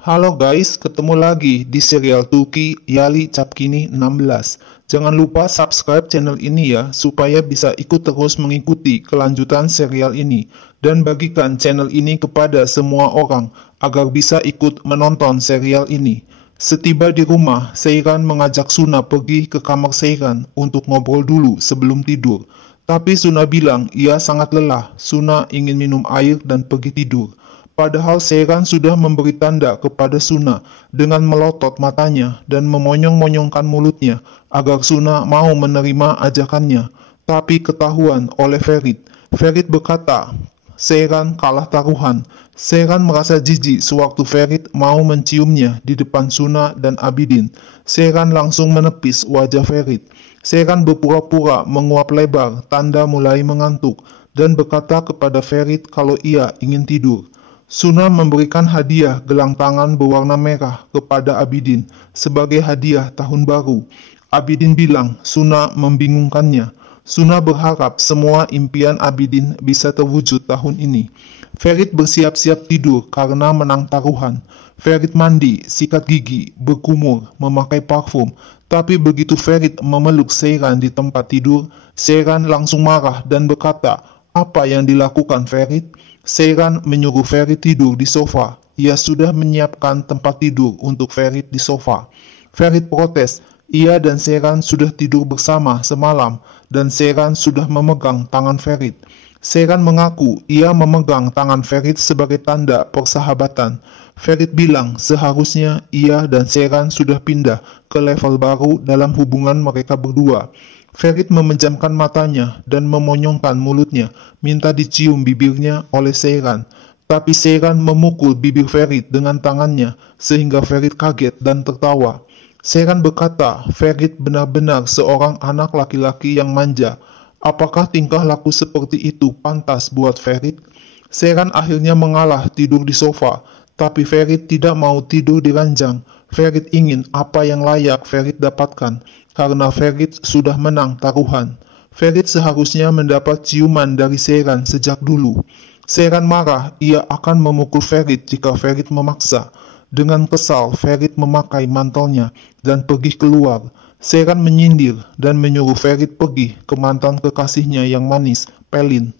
Halo guys, ketemu lagi di serial Turki Yali Çapkini 16. Jangan lupa subscribe channel ini ya, supaya bisa ikut terus mengikuti kelanjutan serial ini. Dan bagikan channel ini kepada semua orang, agar bisa ikut menonton serial ini. Setiba di rumah, Seyran mengajak Suna pergi ke kamar Seyran untuk ngobrol dulu sebelum tidur. Tapi Suna bilang ia sangat lelah, Suna ingin minum air dan pergi tidur. Padahal Seyran sudah memberi tanda kepada Suna dengan melotot matanya dan memonyong-monyongkan mulutnya agar Suna mau menerima ajakannya. Tapi ketahuan oleh Ferit. Ferit berkata, Seyran kalah taruhan. Seyran merasa jijik sewaktu Ferit mau menciumnya di depan Suna dan Abidin. Seyran langsung menepis wajah Ferit. Seyran berpura-pura menguap lebar, tanda mulai mengantuk, dan berkata kepada Ferit kalau ia ingin tidur. Suna memberikan hadiah gelang tangan berwarna merah kepada Abidin sebagai hadiah tahun baru. Abidin bilang Suna membingungkannya. Suna berharap semua impian Abidin bisa terwujud tahun ini. Ferit bersiap-siap tidur karena menang taruhan. Ferit mandi, sikat gigi, berkumur, memakai parfum. Tapi begitu Ferit memeluk Seyran di tempat tidur, Seyran langsung marah dan berkata, "Apa yang dilakukan Ferit?" Seyran menyuruh Ferit tidur di sofa. Ia sudah menyiapkan tempat tidur untuk Ferit di sofa. Ferit protes. Ia dan Seyran sudah tidur bersama semalam dan Seyran sudah memegang tangan Ferit. Seyran mengaku ia memegang tangan Ferit sebagai tanda persahabatan. Ferit bilang seharusnya ia dan Seyran sudah pindah ke level baru dalam hubungan mereka berdua. Ferit memejamkan matanya dan memonyongkan mulutnya, minta dicium bibirnya oleh Seyran. Tapi Seyran memukul bibir Ferit dengan tangannya, sehingga Ferit kaget dan tertawa. Seyran berkata, Ferit benar-benar seorang anak laki-laki yang manja. Apakah tingkah laku seperti itu pantas buat Ferit? Seyran akhirnya mengalah tidur di sofa, tapi Ferit tidak mau tidur di ranjang. Ferit ingin apa yang layak Ferit dapatkan, karena Ferit sudah menang taruhan. Ferit seharusnya mendapat ciuman dari Seyran sejak dulu. Seyran marah, ia akan memukul Ferit jika Ferit memaksa. Dengan kesal, Ferit memakai mantelnya dan pergi keluar. Seyran menyindir dan menyuruh Ferit pergi ke mantan kekasihnya yang manis, Pelin.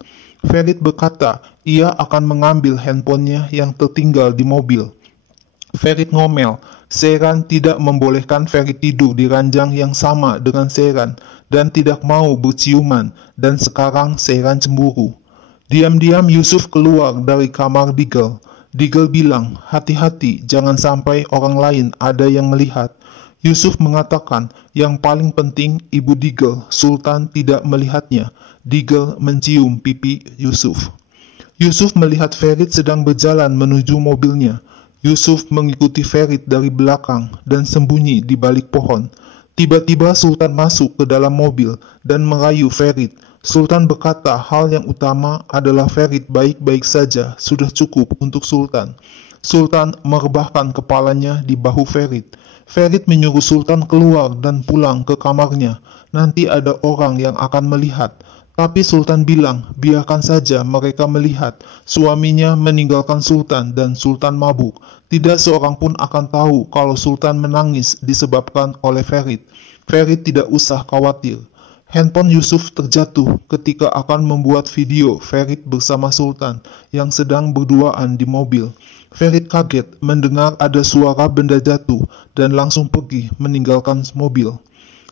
Ferit berkata ia akan mengambil handphonenya yang tertinggal di mobil. Ferit ngomel. Seyran tidak membolehkan Ferit tidur di ranjang yang sama dengan Seyran dan tidak mau berciuman, dan sekarang Seyran cemburu. Diam-diam Yusuf keluar dari kamar Digel. Digel bilang, hati-hati jangan sampai orang lain ada yang melihat. Yusuf mengatakan yang paling penting ibu Digel, Sultan, tidak melihatnya. Digel mencium pipi Yusuf. Yusuf melihat Ferit sedang berjalan menuju mobilnya. Yusuf mengikuti Ferit dari belakang dan sembunyi di balik pohon. Tiba-tiba Sultan masuk ke dalam mobil dan merayu Ferit. Sultan berkata hal yang utama adalah Ferit baik-baik saja, sudah cukup untuk Sultan. Sultan merebahkan kepalanya di bahu Ferit. Ferit menyuruh Sultan keluar dan pulang ke kamarnya. Nanti ada orang yang akan melihat. Tapi Sultan bilang, biarkan saja mereka melihat. Suaminya meninggalkan Sultan dan Sultan mabuk. Tidak seorang pun akan tahu kalau Sultan menangis disebabkan oleh Ferit. Ferit tidak usah khawatir. Handphone Yusuf terjatuh ketika akan membuat video Ferit bersama Sultan yang sedang berduaan di mobil. Ferit kaget mendengar ada suara benda jatuh dan langsung pergi meninggalkan mobil.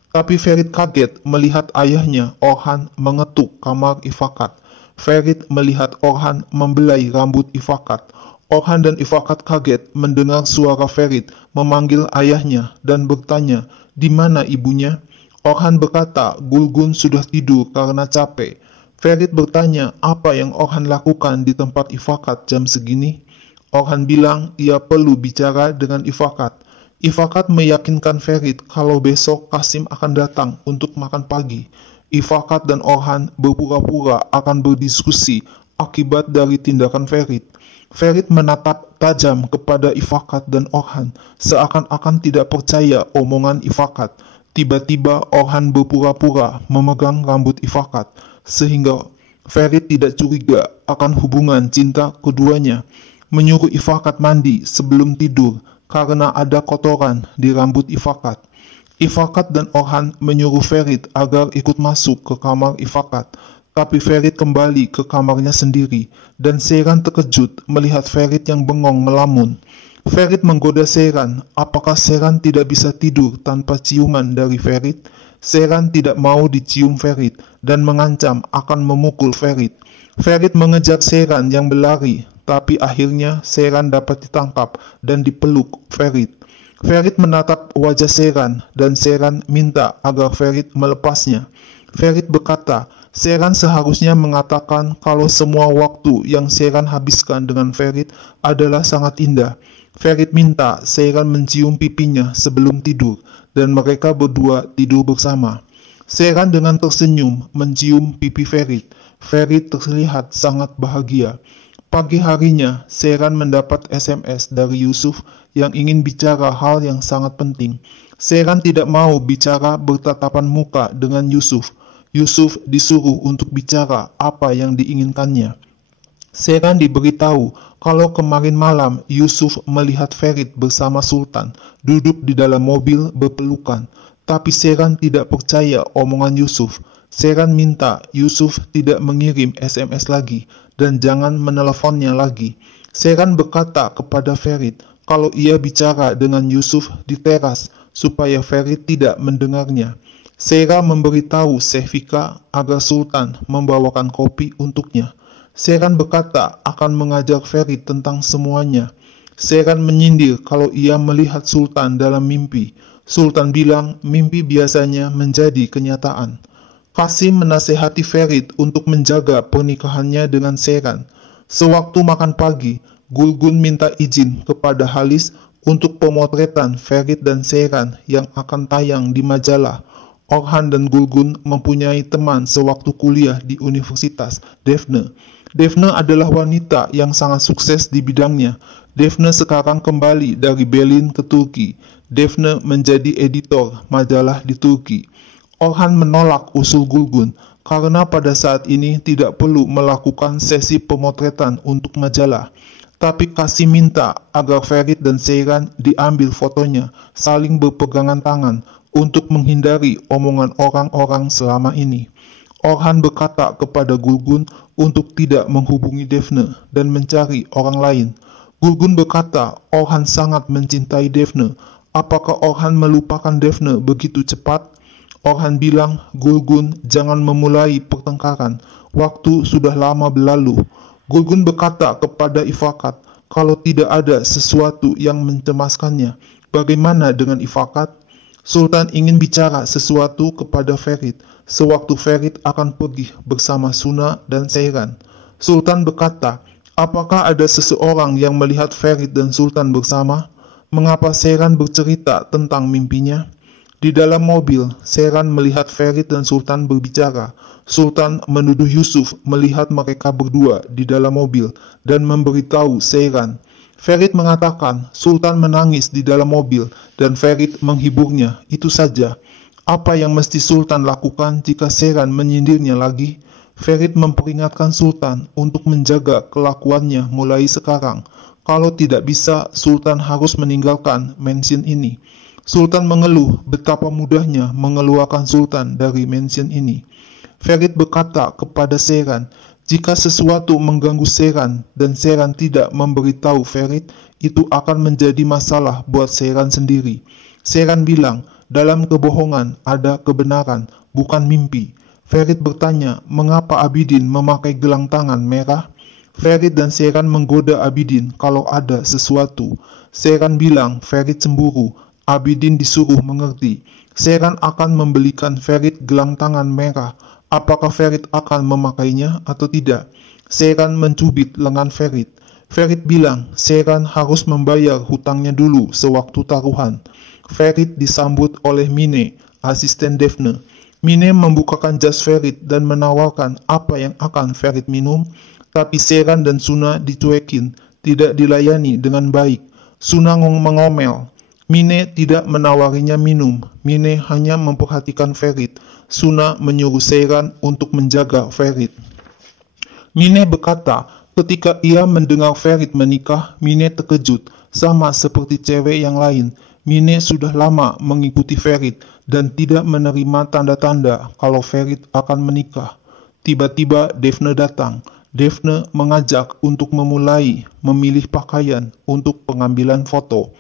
Tapi Ferit kaget melihat ayahnya, Orhan, mengetuk kamar Ifakat. Ferit melihat Orhan membelai rambut Ifakat. Orhan dan Ifakat kaget mendengar suara Ferit memanggil ayahnya dan bertanya, di mana ibunya? Orhan berkata, Gulgun sudah tidur karena capek. Ferit bertanya, apa yang Orhan lakukan di tempat Ifakat jam segini? Orhan bilang, ia perlu bicara dengan Ifakat. Ifakat meyakinkan Ferit kalau besok Kasim akan datang untuk makan pagi. Ifakat dan Orhan berpura-pura akan berdiskusi akibat dari tindakan Ferit. Ferit menatap tajam kepada Ifakat dan Orhan, seakan-akan tidak percaya omongan Ifakat. Tiba-tiba Orhan berpura-pura memegang rambut Ifakat, sehingga Ferit tidak curiga akan hubungan cinta keduanya. menyuruh Ifakat mandi sebelum tidur karena ada kotoran di rambut Ifakat. Ifakat dan Orhan menyuruh Ferit agar ikut masuk ke kamar Ifakat, tapi Ferit kembali ke kamarnya sendiri, dan Seyran terkejut melihat Ferit yang bengong melamun. Ferit menggoda Seyran, apakah Seyran tidak bisa tidur tanpa ciuman dari Ferit? Seyran tidak mau dicium Ferit, dan mengancam akan memukul Ferit. Ferit mengejar Seyran yang berlari, tapi akhirnya Seyran dapat ditangkap dan dipeluk Ferit. Ferit menatap wajah Seyran, dan Seyran minta agar Ferit melepasnya. Ferit berkata, Seyran seharusnya mengatakan kalau semua waktu yang Seyran habiskan dengan Ferit adalah sangat indah. Ferit minta Seyran mencium pipinya sebelum tidur, dan mereka berdua tidur bersama. Seyran dengan tersenyum mencium pipi Ferit. Ferit terlihat sangat bahagia. Pagi harinya, Seyran mendapat SMS dari Yusuf yang ingin bicara hal yang sangat penting. Seyran tidak mau bicara bertatapan muka dengan Yusuf. Yusuf disuruh untuk bicara apa yang diinginkannya. Seyran diberitahu kalau kemarin malam Yusuf melihat Ferit bersama Sultan duduk di dalam mobil berpelukan. Tapi Seyran tidak percaya omongan Yusuf. Seyran minta Yusuf tidak mengirim SMS lagi dan jangan meneleponnya lagi. Seyran berkata kepada Ferit kalau ia bicara dengan Yusuf di teras supaya Ferit tidak mendengarnya. Seyran memberitahu Sefika agar Sultan membawakan kopi untuknya. Seyran berkata akan mengajak Ferit tentang semuanya. Seyran menyindir kalau ia melihat Sultan dalam mimpi. Sultan bilang mimpi biasanya menjadi kenyataan. Qasim menasehati Ferit untuk menjaga pernikahannya dengan Seyran. Sewaktu makan pagi, Gulgun minta izin kepada Halis untuk pemotretan Ferit dan Seyran yang akan tayang di majalah. Orhan dan Gulgun mempunyai teman sewaktu kuliah di Universitas, Defne. Defne adalah wanita yang sangat sukses di bidangnya. Defne sekarang kembali dari Berlin ke Turki. Defne menjadi editor majalah di Turki. Orhan menolak usul Gulgun karena pada saat ini tidak perlu melakukan sesi pemotretan untuk majalah. Tapi Qasim minta agar Ferit dan Seyran diambil fotonya saling berpegangan tangan untuk menghindari omongan orang-orang selama ini. Orhan berkata kepada Gulgun untuk tidak menghubungi Defne dan mencari orang lain. Gulgun berkata Orhan sangat mencintai Defne. Apakah Orhan melupakan Defne begitu cepat? Orhan bilang, Gulgun jangan memulai pertengkaran. Waktu sudah lama berlalu. Gulgun berkata kepada Ifakat kalau tidak ada sesuatu yang mencemaskannya. Bagaimana dengan Ifakat? Sultan ingin bicara sesuatu kepada Ferit sewaktu Ferit akan pergi bersama Suna dan Seyran. Sultan berkata, apakah ada seseorang yang melihat Ferit dan Sultan bersama? Mengapa Seyran bercerita tentang mimpinya? Di dalam mobil, Seyran melihat Ferit dan Sultan berbicara. Sultan menuduh Yusuf melihat mereka berdua di dalam mobil dan memberitahu Seyran. Ferit mengatakan Sultan menangis di dalam mobil dan Ferit menghiburnya. Itu saja. Apa yang mesti Sultan lakukan jika Seyran menyindirnya lagi? Ferit memperingatkan Sultan untuk menjaga kelakuannya mulai sekarang. Kalau tidak bisa, Sultan harus meninggalkan mansion ini. Sultan mengeluh betapa mudahnya mengeluarkan Sultan dari mansion ini. Ferit berkata kepada Seyran, jika sesuatu mengganggu Seyran dan Seyran tidak memberitahu Ferit, itu akan menjadi masalah buat Seyran sendiri. Seyran bilang, dalam kebohongan ada kebenaran, bukan mimpi. Ferit bertanya, mengapa Abidin memakai gelang tangan merah? Ferit dan Seyran menggoda Abidin kalau ada sesuatu. Seyran bilang Ferit cemburu. Abidin disuruh mengerti. Seyran akan membelikan Ferit gelang tangan merah. Apakah Ferit akan memakainya atau tidak? Seyran mencubit lengan Ferit. Ferit bilang Seyran harus membayar hutangnya dulu sewaktu taruhan. Ferit disambut oleh Mine, asisten Defne. Mine membukakan jas Ferit dan menawarkan apa yang akan Ferit minum, tapi Seyran dan Suna dicuekin, tidak dilayani dengan baik. Suna mengomel. Mine tidak menawarinya minum. Mine hanya memperhatikan Ferit. Suna menyuruh Seyran untuk menjaga Ferit. Mine berkata, Ketika ia mendengar Ferit menikah, Mine terkejut. Sama seperti cewek yang lain, Mine sudah lama mengikuti Ferit dan tidak menerima tanda-tanda kalau Ferit akan menikah. Tiba-tiba Daphne datang. Daphne mengajak untuk memulai memilih pakaian untuk pengambilan foto.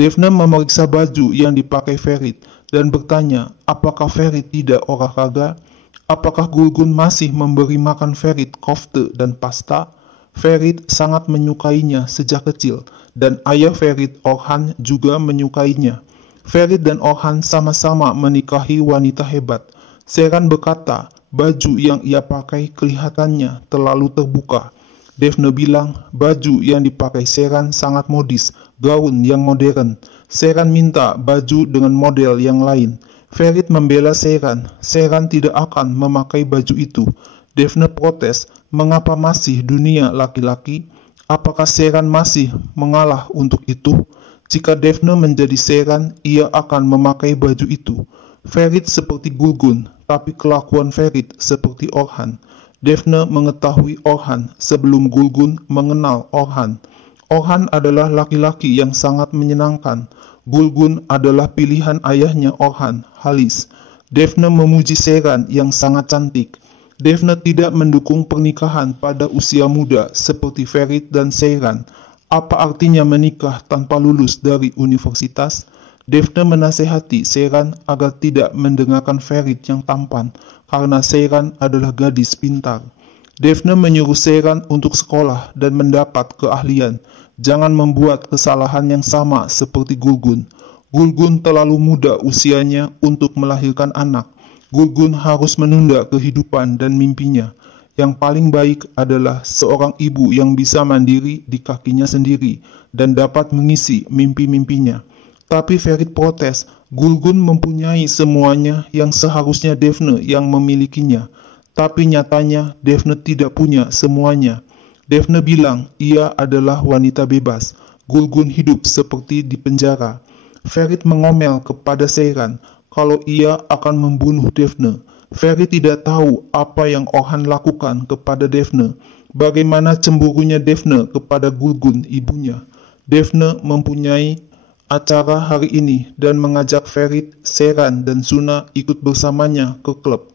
Daphne memeriksa baju yang dipakai Ferit dan bertanya apakah Ferit tidak olahraga. Apakah Gulgun masih memberi makan Ferit kofte dan pasta? Ferit sangat menyukainya sejak kecil, dan ayah Ferit, Orhan, juga menyukainya. Ferit dan Orhan sama-sama menikahi wanita hebat. Seyran berkata, baju yang ia pakai kelihatannya terlalu terbuka. Daphne bilang, baju yang dipakai Seyran sangat modis, gaun yang modern. Seyran minta baju dengan model yang lain. Ferit membela Seyran. Seyran tidak akan memakai baju itu. Daphne protes, mengapa masih dunia laki-laki? Apakah Seyran masih mengalah untuk itu? Jika Daphne menjadi Seyran, ia akan memakai baju itu. Ferit seperti Gulgun, tapi kelakuan Ferit seperti Orhan. Daphne mengetahui Orhan sebelum Gulgun mengenal Orhan. Orhan adalah laki-laki yang sangat menyenangkan. Gulgun adalah pilihan ayahnya Orhan, Halis. Daphne memuji Seyran yang sangat cantik. Daphne tidak mendukung pernikahan pada usia muda seperti Ferit dan Seyran. Apa artinya menikah tanpa lulus dari universitas? Daphne menasehati Seyran agar tidak mendengarkan Ferit yang tampan, karena Seyran adalah gadis pintar. Daphne menyuruh Seyran untuk sekolah dan mendapat keahlian. Jangan membuat kesalahan yang sama seperti Gulgun. Gulgun terlalu muda usianya untuk melahirkan anak. Gulgun harus menunda kehidupan dan mimpinya. Yang paling baik adalah seorang ibu yang bisa mandiri di kakinya sendiri dan dapat mengisi mimpi-mimpinya. Tapi Ferit protes, Gulgun mempunyai semuanya yang seharusnya Daphne yang memilikinya. Tapi nyatanya Daphne tidak punya semuanya. Daphne bilang ia adalah wanita bebas. Gulgun hidup seperti di penjara. Ferit mengomel kepada Seyran kalau ia akan membunuh Daphne. Ferit tidak tahu apa yang Orhan lakukan kepada Daphne. Bagaimana cemburunya Daphne kepada Gulgun, ibunya. Daphne mempunyai acara hari ini dan mengajak Ferit, Seyran, dan Suna ikut bersamanya ke klub.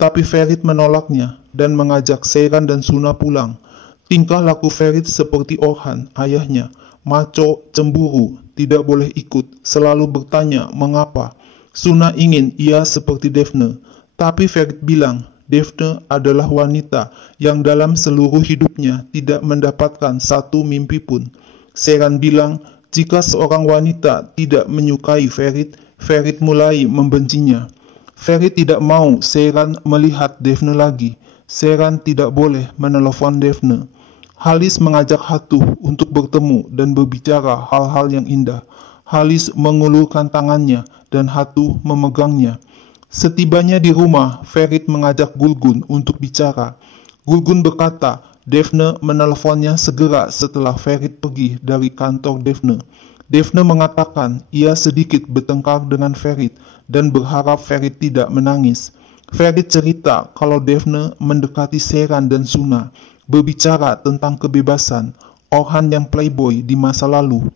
Tapi Ferit menolaknya dan mengajak Seyran dan Suna pulang. Tingkah laku Ferit seperti Orhan, ayahnya. Maco, cemburu, tidak boleh ikut, selalu bertanya mengapa. Suna ingin ia seperti Daphne, tapi Ferit bilang Daphne adalah wanita yang dalam seluruh hidupnya tidak mendapatkan satu mimpi pun. Seyran bilang jika seorang wanita tidak menyukai Ferit, Ferit mulai membencinya. Ferit tidak mau Seyran melihat Daphne lagi. Seyran tidak boleh menelepon Daphne. Halis mengajak Hatuh untuk bertemu dan berbicara hal-hal yang indah. Halis mengulurkan tangannya dan Hatuh memegangnya. Setibanya di rumah, Ferit mengajak Gulgun untuk bicara. Gulgun berkata, Daphne meneleponnya segera setelah Ferit pergi dari kantor Daphne. Daphne mengatakan ia sedikit bertengkar dengan Ferit dan berharap Ferit tidak menangis. Ferit cerita kalau Daphne mendekati Seyran dan Suna, berbicara tentang kebebasan, Orhan yang playboy di masa lalu.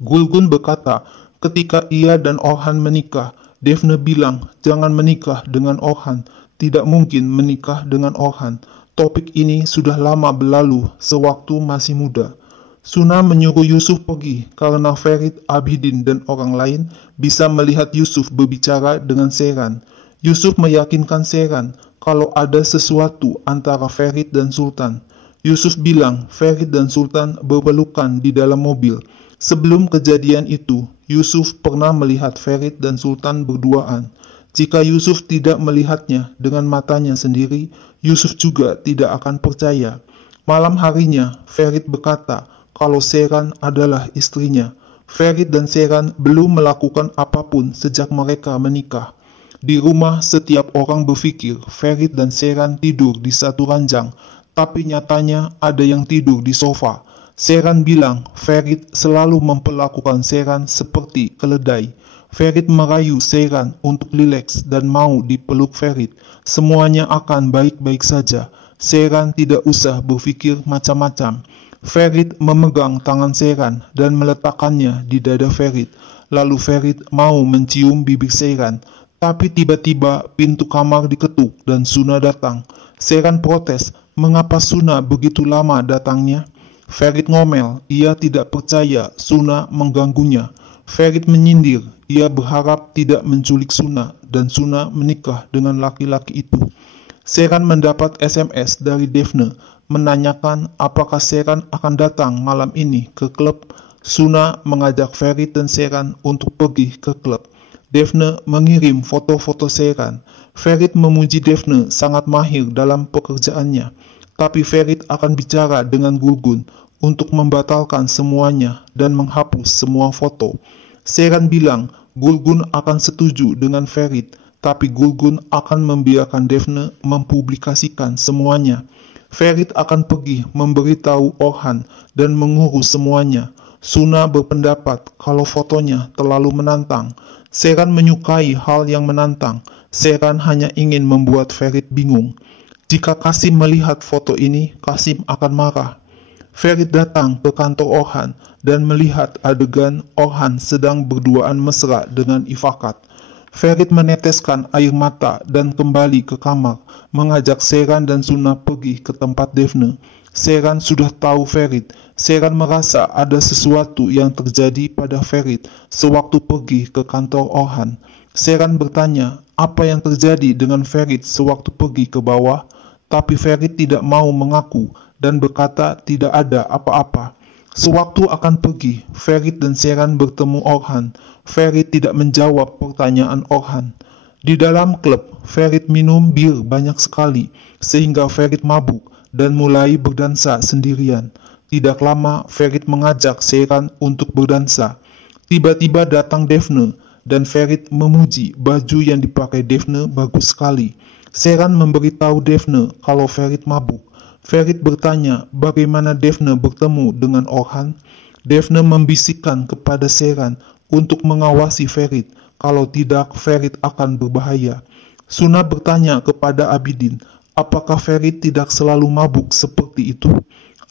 Gulgun berkata, ketika ia dan Orhan menikah, Daphne bilang, jangan menikah dengan Orhan, tidak mungkin menikah dengan Orhan. Topik ini sudah lama berlalu, sewaktu masih muda. Suna menyuruh Yusuf pergi, karena Ferit, Abidin, dan orang lain bisa melihat Yusuf berbicara dengan Seyran. Yusuf meyakinkan Seyran kalau ada sesuatu antara Ferit dan Sultan. Yusuf bilang Ferit dan Sultan berpelukan di dalam mobil. Sebelum kejadian itu, Yusuf pernah melihat Ferit dan Sultan berduaan. Jika Yusuf tidak melihatnya dengan matanya sendiri, Yusuf juga tidak akan percaya. Malam harinya, Ferit berkata kalau Seyran adalah istrinya. Ferit dan Seyran belum melakukan apapun sejak mereka menikah. Di rumah, setiap orang berpikir Ferit dan Seyran tidur di satu ranjang, tapi nyatanya ada yang tidur di sofa. Seyran bilang Ferit selalu memperlakukan Seyran seperti keledai. Ferit merayu Seyran untuk rileks dan mau dipeluk Ferit. Semuanya akan baik-baik saja. Sheran tidak usah berpikir macam-macam. Ferit memegang tangan Sheran dan meletakkannya di dada Ferit. Lalu Ferit mau mencium bibir Sheran. Tapi tiba-tiba pintu kamar diketuk dan Suna datang. Sheran protes, mengapa Suna begitu lama datangnya? Ferit ngomel, ia tidak percaya Suna mengganggunya. Ferit menyindir, ia berharap tidak menculik Suna dan Suna menikah dengan laki-laki itu. Sheran mendapat SMS dari Daphne menanyakan apakah Sheran akan datang malam ini ke klub. Suna mengajak Ferit dan Sheran untuk pergi ke klub. Daphne mengirim foto-foto Sheran. Ferit memuji Daphne sangat mahir dalam pekerjaannya. Tapi Ferit akan bicara dengan Gulgun untuk membatalkan semuanya dan menghapus semua foto. Sheran bilang Gulgun akan setuju dengan Ferit, tapi Gulgun akan membiarkan Daphne mempublikasikan semuanya. Ferit akan pergi memberitahu Orhan dan mengurus semuanya. Suna berpendapat kalau fotonya terlalu menantang. Sheran menyukai hal yang menantang. Sheran hanya ingin membuat Ferit bingung. Jika Qasim melihat foto ini, Qasim akan marah. Ferit datang ke kantor Orhan dan melihat adegan Orhan sedang berduaan mesra dengan Ifakat. Ferit meneteskan air mata dan kembali ke kamar, mengajak Sheran dan Suna pergi ke tempat Daphne. Sheran sudah tahu Ferit. Sheran merasa ada sesuatu yang terjadi pada Ferit sewaktu pergi ke kantor Orhan. Sheran bertanya apa yang terjadi dengan Ferit sewaktu pergi ke bawah. Tapi Ferit tidak mau mengaku dan berkata tidak ada apa-apa. Sewaktu akan pergi, Ferit dan Sheran bertemu Orhan. Ferit tidak menjawab pertanyaan Orhan. Di dalam klub, Ferit minum bir banyak sekali sehingga Ferit mabuk dan mulai berdansa sendirian. Tidak lama, Ferit mengajak Sheran untuk berdansa. Tiba-tiba datang Daphne dan Ferit memuji baju yang dipakai Daphne bagus sekali. Sheran memberitahu Daphne kalau Ferit mabuk. Ferit bertanya bagaimana Daphne bertemu dengan Orhan. Daphne membisikkan kepada Sheran untuk mengawasi Ferit. Kalau tidak, Ferit akan berbahaya. Suna bertanya kepada Abidin, apakah Ferit tidak selalu mabuk seperti itu?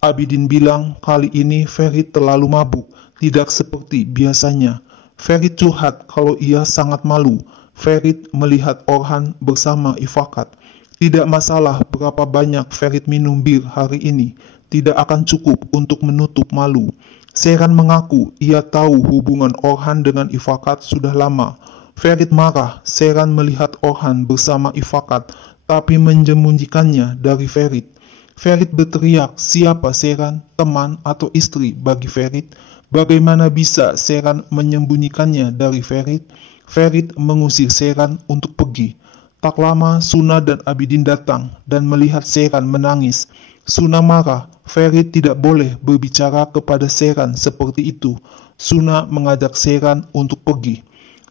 Abidin bilang kali ini Ferit terlalu mabuk, tidak seperti biasanya. Ferit curhat kalau ia sangat malu. Ferit melihat Orhan bersama Ifakat. Tidak masalah berapa banyak Ferit minum bir hari ini, tidak akan cukup untuk menutup malu. Sheran mengaku ia tahu hubungan Orhan dengan Ifakat sudah lama. Ferit marah. Sheran melihat Orhan bersama Ifakat, tapi menyembunyikannya dari Ferit. Ferit berteriak, siapa Sheran, teman atau istri bagi Ferit? Bagaimana bisa Sheran menyembunyikannya dari Ferit? Ferit mengusir Sheran untuk pergi. Tak lama Suna dan Abidin datang dan melihat Sheran menangis. Suna marah. Ferit tidak boleh berbicara kepada Sheran seperti itu. Suna mengajak Sheran untuk pergi.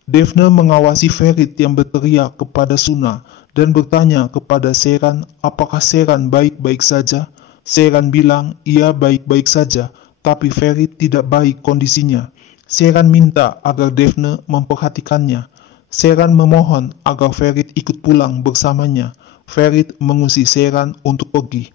Daphne mengawasi Ferit yang berteriak kepada Suna dan bertanya kepada Sheran apakah Sheran baik-baik saja. Sheran bilang ia baik-baik saja, tapi Ferit tidak baik kondisinya. Sheran minta agar Daphne memperhatikannya. Sheran memohon agar Ferit ikut pulang bersamanya. Ferit mengusir Sheran untuk pergi.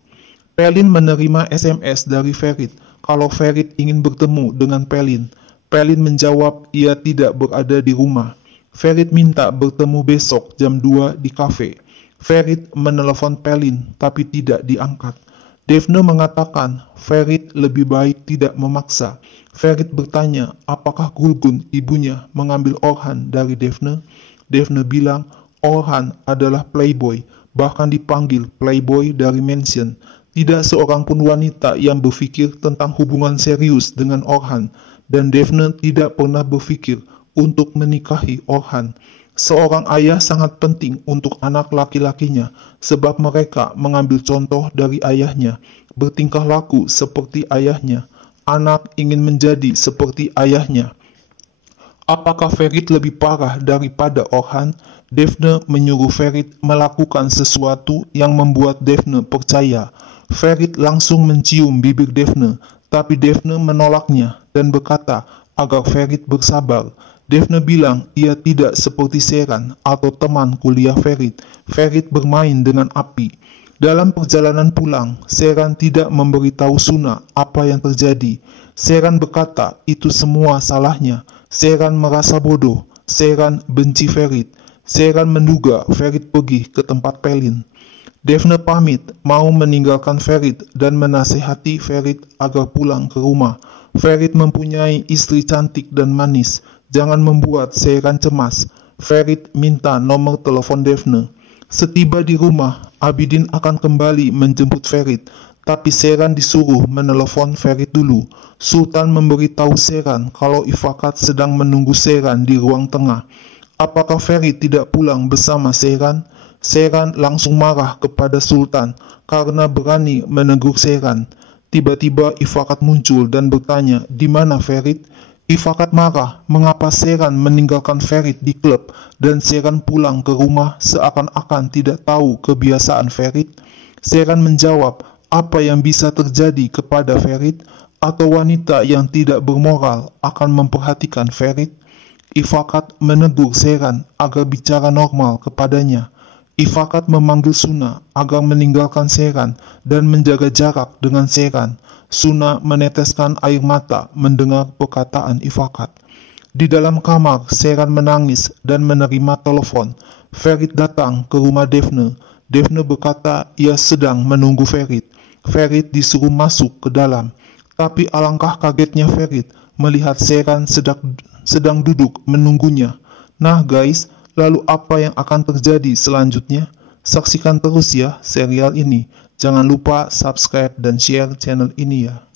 Pelin menerima SMS dari Ferit kalau Ferit ingin bertemu dengan Pelin. Pelin menjawab ia tidak berada di rumah. Ferit minta bertemu besok jam 2 di kafe. Ferit menelepon Pelin tapi tidak diangkat. Daphne mengatakan Ferit lebih baik tidak memaksa. Ferit bertanya apakah Gulgun ibunya mengambil Orhan dari Daphne. Daphne bilang Orhan adalah playboy, bahkan dipanggil playboy dari mansion. Tidak seorang pun wanita yang berpikir tentang hubungan serius dengan Orhan, dan Daphne tidak pernah berpikir untuk menikahi Orhan. Seorang ayah sangat penting untuk anak laki-lakinya, sebab mereka mengambil contoh dari ayahnya, bertingkah laku seperti ayahnya. Anak ingin menjadi seperti ayahnya. Apakah Ferit lebih parah daripada Orhan? Daphne menyuruh Ferit melakukan sesuatu yang membuat Daphne percaya. Ferit langsung mencium bibir Daphne, tapi Daphne menolaknya dan berkata agar Ferit bersabar. Daphne bilang ia tidak seperti Sheran atau teman kuliah Ferit. Ferit bermain dengan api. Dalam perjalanan pulang, Sheeran tidak memberitahu Suna apa yang terjadi. Sheeran berkata itu semua salahnya. Sheeran merasa bodoh. Sheeran benci Ferit. Sheeran menduga Ferit pergi ke tempat Pelin. Daphne pamit mau meninggalkan Ferit dan menasehati Ferit agar pulang ke rumah. Ferit mempunyai istri cantik dan manis. Jangan membuat Sheeran cemas. Ferit minta nomor telepon Daphne. Setiba di rumah, Abidin akan kembali menjemput Ferit, tapi Sheeran disuruh menelepon Ferit dulu. Sultan memberitahu Sheeran kalau Ifakat sedang menunggu Sheeran di ruang tengah. Apakah Ferit tidak pulang bersama Sheeran? Sheeran langsung marah kepada Sultan karena berani menegur Sheeran. Tiba-tiba Ifakat muncul dan bertanya, "Di mana Ferit?" Ifakat marah mengapa Sheeran meninggalkan Ferit di klub dan Sheeran pulang ke rumah seakan-akan tidak tahu kebiasaan Ferit. Sheeran menjawab, apa yang bisa terjadi kepada Ferit atau wanita yang tidak bermoral akan memperhatikan Ferit? Ifakat menegur Sheeran agar bicara normal kepadanya. Ifakat memanggil Suna agar meninggalkan Sheeran dan menjaga jarak dengan Sheeran. Suna meneteskan air mata mendengar perkataan Ifakat. Di dalam kamar, Sheeran menangis dan menerima telepon. Ferit datang ke rumah Daphne. Daphne berkata ia sedang menunggu Ferit. Ferit disuruh masuk ke dalam. Tapi alangkah kagetnya Ferit melihat Sheeran sedang duduk menunggunya. Nah guys, lalu apa yang akan terjadi selanjutnya? Saksikan terus ya serial ini. Jangan lupa subscribe dan share channel ini ya.